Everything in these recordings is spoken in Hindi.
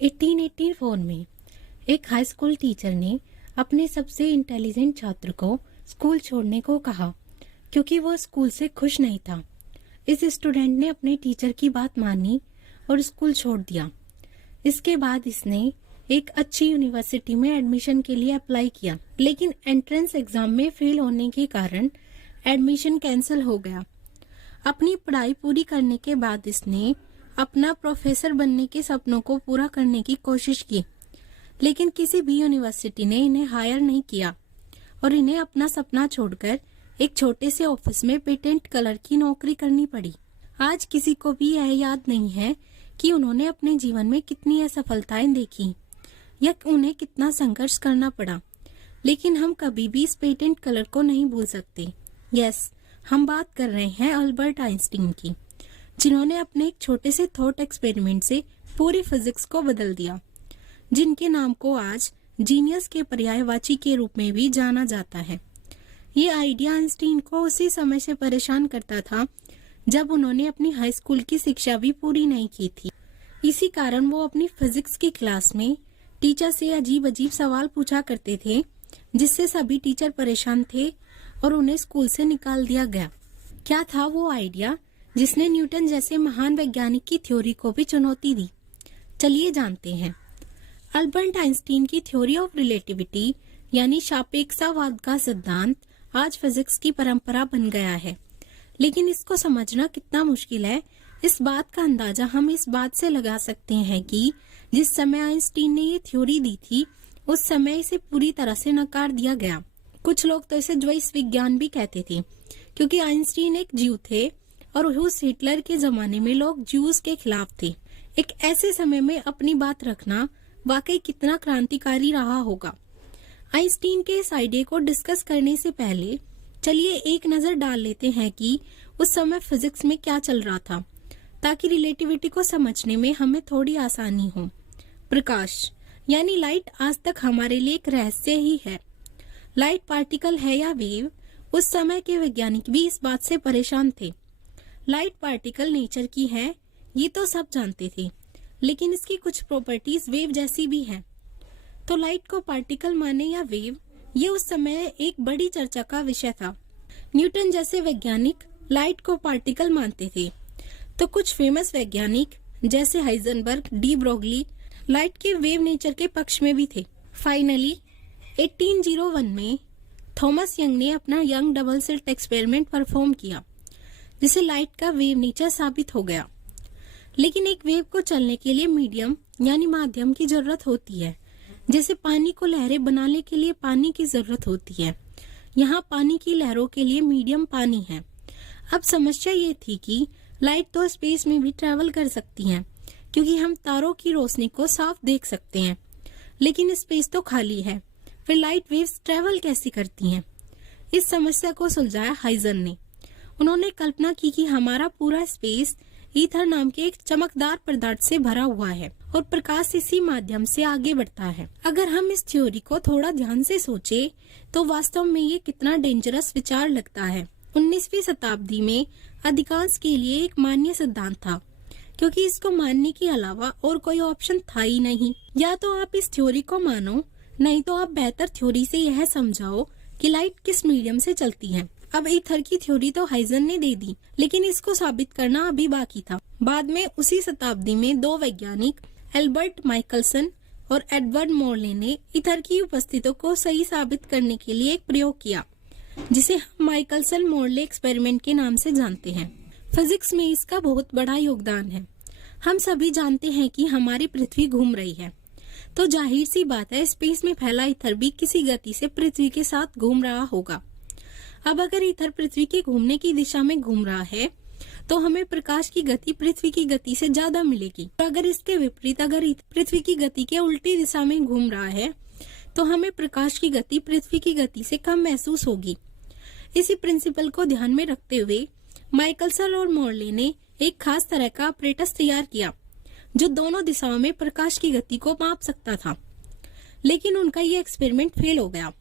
1884 में एक हाई स्कूल टीचर ने अपने सबसे इंटेलिजेंट छात्र को स्कूल छोड़ने को कहा क्योंकि वो स्कूल से खुश नहीं था। इस स्टूडेंट ने अपने टीचर की बात मानी और स्कूल छोड़ दिया। इसके बाद इसने एक अच्छी यूनिवर्सिटी में एडमिशन के लिए अप्लाई किया, लेकिन एंट्रेंस एग्जाम में फेल होने के कारण एडमिशन कैंसिल हो गया। अपनी पढ़ाई पूरी करने के बाद इसने अपना प्रोफेसर बनने के सपनों को पूरा करने की कोशिश की, लेकिन किसी भी यूनिवर्सिटी ने इन्हें हायर नहीं किया और इन्हें अपना सपना छोड़कर एक छोटे से ऑफिस में पेटेंट कलर की नौकरी करनी पड़ी। आज किसी को भी यह याद नहीं है कि उन्होंने अपने जीवन में कितनी असफलताएं देखी या उन्हें कितना संघर्ष करना पड़ा, लेकिन हम कभी भी इस पेटेंट कलर को नहीं भूल सकते। यस, हम बात कर रहे हैं अल्बर्ट आइंस्टीन की, जिन्होंने अपने एक छोटे से थॉट एक्सपेरिमेंट से पूरी फिजिक्स को बदल दिया, जिनके नाम को आज जीनियस के पर्यायवाची के रूप में भी जाना जाता है। ये आइडिया आइंस्टीन को उसी समय से परेशान करता था जब उन्होंने अपनी हाई स्कूल की शिक्षा भी पूरी नहीं की थी। इसी कारण वो अपनी फिजिक्स की क्लास में टीचर से अजीब अजीब सवाल पूछा करते थे, जिससे सभी टीचर परेशान थे और उन्हें स्कूल से निकाल दिया गया। क्या था वो आइडिया जिसने न्यूटन जैसे महान वैज्ञानिक की थ्योरी को भी चुनौती दी? चलिए जानते हैं। अल्बर्ट आइंस्टीन की थ्योरी ऑफ रिलेटिविटी यानी सापेक्षतावाद का सिद्धांत आज फिजिक्स की परंपरा बन गया है, लेकिन इसको समझना कितना मुश्किल है, इस बात का अंदाजा हम इस बात से लगा सकते हैं कि जिस समय आइंस्टीन ने ये थ्योरी दी थी उस समय इसे पूरी तरह से नकार दिया गया। कुछ लोग तो इसे ज्वाइस विज्ञान भी कहते थे, क्योंकि आइंस्टीन एक ज्यू थे और उस हिटलर के जमाने में लोग ज्यूज के खिलाफ थे। एक ऐसे समय में अपनी बात रखना वाकई कितना क्रांतिकारी रहा होगा। आइंस्टीन के इस आइडिया को डिस्कस करने से पहले चलिए एक नजर डाल लेते हैं कि उस समय फिजिक्स में क्या चल रहा था, ताकि रिलेटिविटी को समझने में हमें थोड़ी आसानी हो। प्रकाश यानी लाइट आज तक हमारे लिए एक रहस्य ही है। लाइट पार्टिकल है या वेव, उस समय के वैज्ञानिक भी इस बात से परेशान थे। लाइट पार्टिकल नेचर की है ये तो सब जानते थे, लेकिन इसकी कुछ प्रॉपर्टीज वेव जैसी भी हैं। तो लाइट को पार्टिकल माने या वेव, ये उस समय एक बड़ी चर्चा का विषय था। न्यूटन जैसे वैज्ञानिक लाइट को पार्टिकल मानते थे, तो कुछ फेमस वैज्ञानिक जैसे हाइजेनबर्ग, डी ब्रोगली लाइट के वेव नेचर के पक्ष में भी थे। फाइनली 1801 में थॉमस यंग ने अपना young double slit experiment perform किया, जिसे लाइट का वेव नेचर साबित हो गया। लेकिन एक वेव को चलने के लिए मीडियम यानी माध्यम की जरूरत होती है। जैसे पानी को लहरें बनाने के लिए पानी की जरूरत होती है, यहाँ पानी की लहरों के लिए मीडियम पानी है। अब समस्या ये थी कि लाइट तो स्पेस में भी ट्रेवल कर सकती है, क्योंकि हम तारों की रोशनी को साफ देख सकते हैं, लेकिन स्पेस तो खाली है, फिर लाइट वेव्स ट्रेवल कैसी करती हैं? इस समस्या को सुलझाया हाइजन ने। उन्होंने कल्पना की कि हमारा पूरा स्पेस ईथर नाम के एक चमकदार पदार्थ से भरा हुआ है और प्रकाश इसी माध्यम से आगे बढ़ता है। अगर हम इस थ्योरी को थोड़ा ध्यान से सोचे तो वास्तव में ये कितना डेंजरस विचार लगता है। 19वीं शताब्दी में अधिकांश के लिए एक मान्य सिद्धांत था, क्योंकि इसको मानने के अलावा और कोई ऑप्शन था ही नहीं। या तो आप इस थ्योरी को मानो, नहीं तो आप बेहतर थ्योरी से यह समझाओ कि लाइट किस मीडियम से चलती है। अब ईथर की थ्योरी तो हाइजन ने दे दी, लेकिन इसको साबित करना अभी बाकी था। बाद में उसी शताब्दी में दो वैज्ञानिक एल्बर्ट माइकलसन और एडवर्ड मोरले ने ईथर की उपस्थिति को सही साबित करने के लिए एक प्रयोग किया, जिसे हम माइकलसन मोरले एक्सपेरिमेंट के नाम से जानते हैं। फिजिक्स में इसका बहुत बड़ा योगदान है। हम सभी जानते हैं कि हमारी पृथ्वी घूम रही है, तो जाहिर सी बात है स्पेस में फैला ईथर भी किसी गति से पृथ्वी के साथ घूम रहा होगा। अब अगर ईथर पृथ्वी के घूमने की दिशा में घूम रहा है, तो हमें प्रकाश की गति पृथ्वी की गति से ज्यादा मिलेगी। और अगर इसके विपरीत, अगर पृथ्वी की गति के उल्टी दिशा में घूम रहा है, तो हमें प्रकाश की गति पृथ्वी की गति से कम महसूस होगी। इसी प्रिंसिपल को ध्यान में रखते हुए माइकलसन और मोरले ने एक खास तरह का apparatus तैयार किया, जो दोनों दिशाओं में प्रकाश की गति को माप सकता था। लेकिन उनका ये एक्सपेरिमेंट फेल हो गया।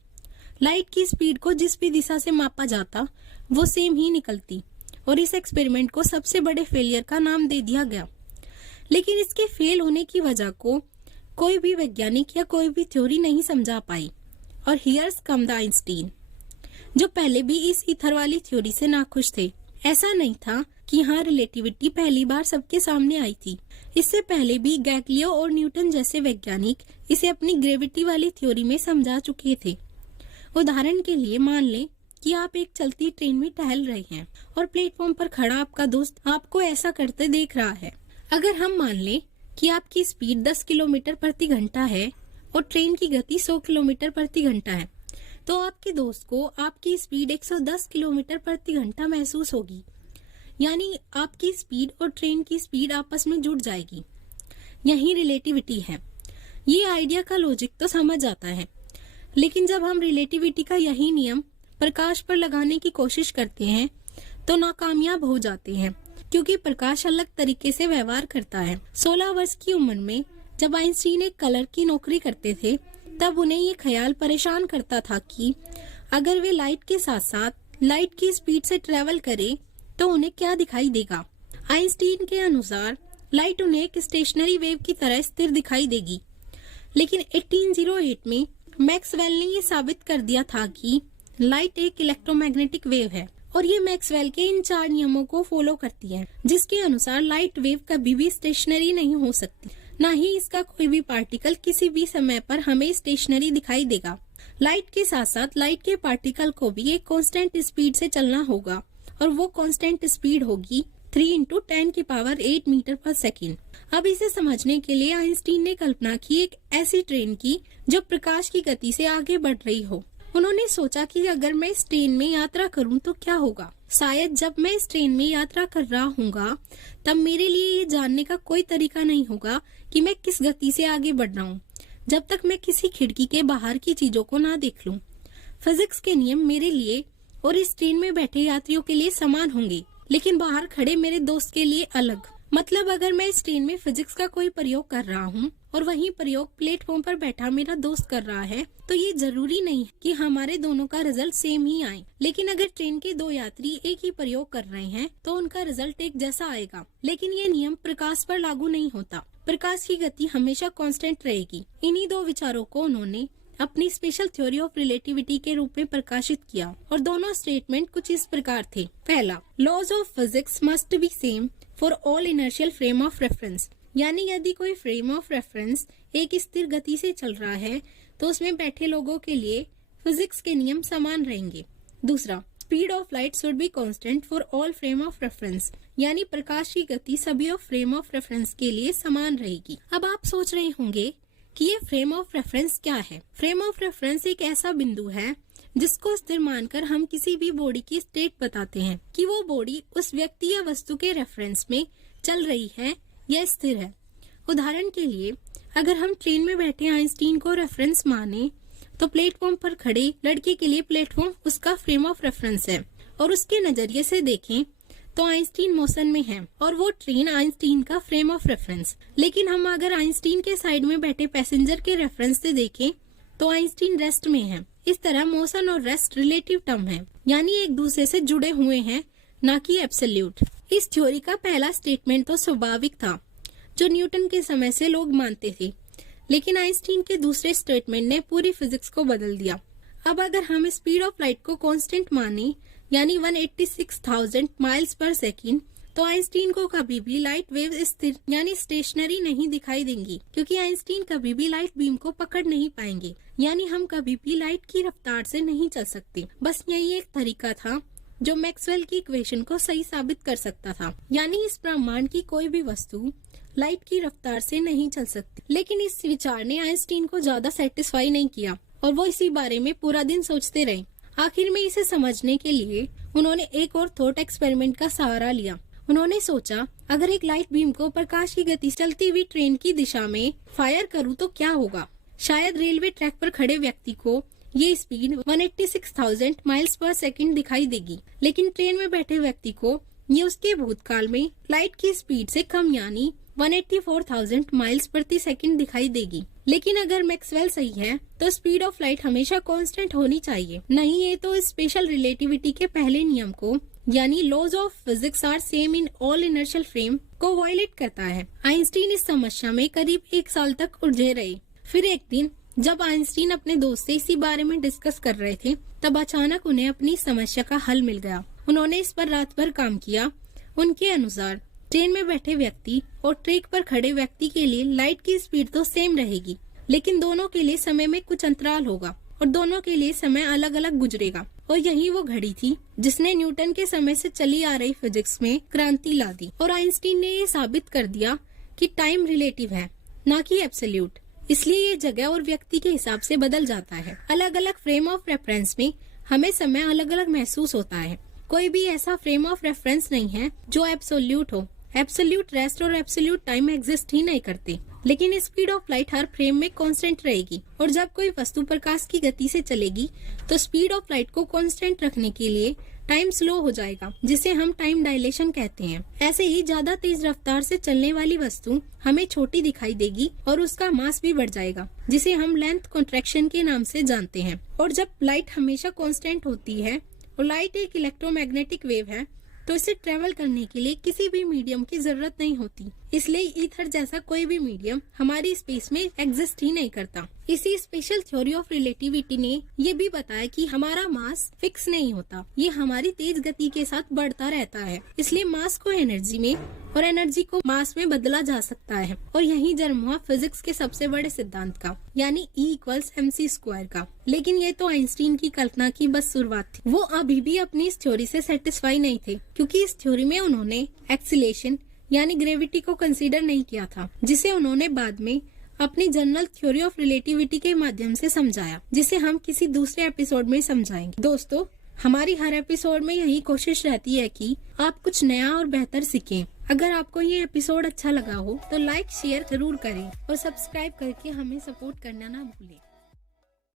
लाइट की स्पीड को जिस भी दिशा से मापा जाता वो सेम ही निकलती, और इस एक्सपेरिमेंट को सबसे बड़े फेलियर का नाम दे दिया गया। लेकिन इसके फेल होने की वजह को कोई भी वैज्ञानिक या कोई भी थ्योरी नहीं समझा पाई। और हियर्स कम द आइंस्टीन, जो पहले भी इस ईथर वाली थ्योरी से नाखुश थे। ऐसा नहीं था कि यहाँ रिलेटिविटी पहली बार सबके सामने आई थी। इससे पहले भी गैलीलियो और न्यूटन जैसे वैज्ञानिक इसे अपनी ग्रेविटी वाली थ्योरी में समझा चुके थे। उदाहरण के लिए मान लें कि आप एक चलती ट्रेन में टहल रहे हैं और प्लेटफॉर्म पर खड़ा आपका दोस्त आपको ऐसा करते देख रहा है। अगर हम मान लें कि आपकी स्पीड 10 किलोमीटर प्रति घंटा है और ट्रेन की गति 100 किलोमीटर प्रति घंटा है, तो आपके दोस्त को आपकी स्पीड 110 किलोमीटर प्रति घंटा महसूस होगी। यानी आपकी स्पीड और ट्रेन की स्पीड आपस में जुड़ जाएगी। यही रिलेटिविटी है। ये आइडिया का लॉजिक तो समझ आता है, लेकिन जब हम रिलेटिविटी का यही नियम प्रकाश पर लगाने की कोशिश करते हैं तो नाकामयाब हो जाते हैं, क्योंकि प्रकाश अलग तरीके से व्यवहार करता है। 16 वर्ष की उम्र में जब आइंस्टीन एक कलर की नौकरी करते थे, तब उन्हें ये ख्याल परेशान करता था कि अगर वे लाइट के साथ साथ लाइट की स्पीड से ट्रेवल करें तो उन्हें क्या दिखाई देगा। आइंस्टीन के अनुसार लाइट उन्हें एक स्टेशनरी वेव की तरह स्थिर दिखाई देगी, लेकिन 1808 में मैक्सवेल ने ये साबित कर दिया था कि लाइट एक इलेक्ट्रोमैग्नेटिक वेव है और ये मैक्सवेल के इन 4 नियमों को फॉलो करती है, जिसके अनुसार लाइट वेव कभी भी स्टेशनरी नहीं हो सकती, न ही इसका कोई भी पार्टिकल किसी भी समय पर हमें स्टेशनरी दिखाई देगा। लाइट के साथ साथ लाइट के पार्टिकल को भी एक कांस्टेंट स्पीड से चलना होगा और वो कांस्टेंट स्पीड होगी 3 × 10⁸ मीटर पर सेकेंड। अब इसे समझने के लिए आइंस्टीन ने कल्पना की एक ऐसी ट्रेन की जो प्रकाश की गति से आगे बढ़ रही हो। उन्होंने सोचा कि अगर मैं इस ट्रेन में यात्रा करूं तो क्या होगा। शायद जब मैं इस ट्रेन में यात्रा कर रहा हूँगा तब मेरे लिए ये जानने का कोई तरीका नहीं होगा कि मैं किस गति से आगे बढ़ रहा हूँ, जब तक मैं किसी खिड़की के बाहर की चीजों को ना देख लूं। फिजिक्स के नियम मेरे लिए और इस ट्रेन में बैठे यात्रियों के लिए समान होंगे, लेकिन बाहर खड़े मेरे दोस्त के लिए अलग। मतलब अगर मैं इस ट्रेन में फिजिक्स का कोई प्रयोग कर रहा हूँ और वही प्रयोग प्लेटफॉर्म पर बैठा मेरा दोस्त कर रहा है, तो ये जरूरी नहीं कि हमारे दोनों का रिजल्ट सेम ही आए। लेकिन अगर ट्रेन के 2 यात्री एक ही प्रयोग कर रहे हैं तो उनका रिजल्ट एक जैसा आएगा। लेकिन ये नियम प्रकाश पर लागू नहीं होता। प्रकाश की गति हमेशा कांस्टेंट रहेगी। इन्हीं 2 विचारों को उन्होंने अपनी स्पेशल थ्योरी ऑफ रिलेटिविटी के रूप में प्रकाशित किया और दोनों स्टेटमेंट कुछ इस प्रकार थे। पहला, laws of physics must be same for all inertial frame of reference, यानी यदि कोई फ्रेम ऑफ रेफरेंस एक स्थिर गति से चल रहा है तो उसमें बैठे लोगों के लिए फिजिक्स के नियम समान रहेंगे। दूसरा, speed of light should be constant for all frame of reference, यानी प्रकाश की गति सभी फ्रेम ऑफ रेफरेंस के लिए समान रहेगी। अब आप सोच रहे होंगे कि ये फ्रेम ऑफ रेफरेंस क्या है। फ्रेम ऑफ रेफरेंस एक ऐसा बिंदु है जिसको स्थिर मानकर हम किसी भी बॉडी की स्टेट बताते हैं कि वो बॉडी उस व्यक्ति या वस्तु के रेफरेंस में चल रही है या स्थिर है। उदाहरण के लिए अगर हम ट्रेन में बैठे आइंस्टीन को रेफरेंस माने तो प्लेटफॉर्म पर खड़े लड़के के लिए प्लेटफॉर्म उसका फ्रेम ऑफ रेफरेंस है, और उसके नजरिए से देखें तो आइंस्टीन मोशन में है और वो ट्रेन आइंस्टीन का फ्रेम ऑफ रेफरेंस। लेकिन हम अगर आइंस्टीन के साइड में बैठे पैसेंजर के रेफरेंस से देखें तो आइंस्टीन रेस्ट में है। इस तरह मोशन और रेस्ट रिलेटिव टर्म है, यानी एक दूसरे से जुड़े हुए हैं, न कि एब्सोल्यूट। इस थ्योरी का पहला स्टेटमेंट तो स्वाभाविक था, जो न्यूटन के समय से लोग मानते थे, लेकिन आइंस्टीन के दूसरे स्टेटमेंट ने पूरी फिजिक्स को बदल दिया। अब अगर हम स्पीड ऑफ लाइट को कांस्टेंट माने, यानी 186,000 माइल्स पर सेकेंड, तो आइंस्टीन को कभी भी लाइट वेव स्थिर यानी स्टेशनरी नहीं दिखाई देंगी, क्योंकि आइंस्टीन कभी भी लाइट बीम को पकड़ नहीं पाएंगे, यानी हम कभी भी लाइट की रफ्तार से नहीं चल सकते। बस यही एक तरीका था जो मैक्सवेल की इक्वेशन को सही साबित कर सकता था, यानी इस ब्रह्मांड की कोई भी वस्तु लाइट की रफ्तार से नहीं चल सकती। लेकिन इस विचार ने आइंस्टीन को ज्यादा सेटिस्फाई नहीं किया और वो इसी बारे में पूरा दिन सोचते रहे। आखिर में इसे समझने के लिए उन्होंने एक और थॉट एक्सपेरिमेंट का सहारा लिया। उन्होंने सोचा, अगर एक लाइट बीम को प्रकाश की गति चलती हुई ट्रेन की दिशा में फायर करूं तो क्या होगा। शायद रेलवे ट्रैक पर खड़े व्यक्ति को ये स्पीड 186,000 माइल्स पर सेकंड दिखाई देगी, लेकिन ट्रेन में बैठे व्यक्ति को ये उसके भूतकाल में लाइट की स्पीड से कम यानी 184,000 माइल्स प्रति सेकंड दिखाई देगी। लेकिन अगर मैक्सवेल सही है तो स्पीड ऑफ लाइट हमेशा कांस्टेंट होनी चाहिए, नहीं है तो स्पेशल रिलेटिविटी के पहले नियम को यानी laws of physics are same in all inertial frame को वायलेट करता है। आइंस्टीन इस समस्या में करीब 1 साल तक उलझे रहे। फिर एक दिन जब आइंस्टीन अपने दोस्त से इसी बारे में डिस्कस कर रहे थे, तब अचानक उन्हें अपनी समस्या का हल मिल गया। उन्होंने इस पर रात भर काम किया। उनके अनुसार ट्रेन में बैठे व्यक्ति और ट्रैक पर खड़े व्यक्ति के लिए लाइट की स्पीड तो सेम रहेगी, लेकिन दोनों के लिए समय में कुछ अंतराल होगा और दोनों के लिए समय अलग अलग गुजरेगा। और यही वो घड़ी थी जिसने न्यूटन के समय से चली आ रही फिजिक्स में क्रांति ला दी। और आइंस्टीन ने ये साबित कर दिया कि टाइम रिलेटिव है, न कि एब्सोल्यूट। इसलिए ये जगह और व्यक्ति के हिसाब से बदल जाता है। अलग अलग फ्रेम ऑफ रेफरेंस में हमें समय अलग अलग महसूस होता है। कोई भी ऐसा फ्रेम ऑफ रेफरेंस नहीं है जो एब्सोल्यूट हो। एब्सोल्यूट रेस्ट और एब्सोल्यूट टाइम एग्जिस्ट ही नहीं करते, लेकिन speed of light her frame में कांस्टेंट रहेगी। और जब कोई वस्तु प्रकाश की गति से चलेगी तो स्पीड ऑफ लाइट को कांस्टेंट रखने के लिए टाइम स्लो हो जाएगा, जिसे हम टाइम डायलेशन कहते हैं। ऐसे ही ज्यादा तेज रफ्तार से चलने वाली वस्तु हमें छोटी दिखाई देगी और उसका मास भी बढ़ जाएगा, जिसे हम लेंथ कॉन्ट्रैक्शन के नाम से जानते हैं। और जब लाइट हमेशा कांस्टेंट होती है और लाइट एक इलेक्ट्रोमैग्नेटिक वेव है, तो इसे ट्रेवल करने के लिए किसी भी मीडियम की जरूरत नहीं होती। इसलिए ईथर जैसा कोई भी मीडियम हमारी स्पेस में एग्जिस्ट ही नहीं करता। इसी स्पेशल थ्योरी ऑफ रिलेटिविटी ने ये भी बताया कि हमारा मास फिक्स नहीं होता, ये हमारी तेज गति के साथ बढ़ता रहता है। इसलिए मास को एनर्जी में और एनर्जी को मास में बदला जा सकता है। और यही जन्म हुआ फिजिक्स के सबसे बड़े सिद्धांत का, यानी E=mc² का। लेकिन ये तो आइंस्टीन की कल्पना की बस शुरुआत थी। वो अभी भी अपनी इस थ्योरी से सेटिस्फाई नहीं थे, क्योंकि इस थ्योरी में उन्होंने एक्सीलेशन यानी ग्रेविटी को कंसीडर नहीं किया था, जिसे उन्होंने बाद में अपनी जनरल थ्योरी ऑफ रिलेटिविटी के माध्यम से समझाया, जिसे हम किसी दूसरे एपिसोड में समझाएंगे। दोस्तों, हमारी हर एपिसोड में यही कोशिश रहती है कि आप कुछ नया और बेहतर सीखें। अगर आपको ये एपिसोड अच्छा लगा हो तो लाइक शेयर जरूर करें और सब्सक्राइब करके हमें सपोर्ट करना ना भूलें।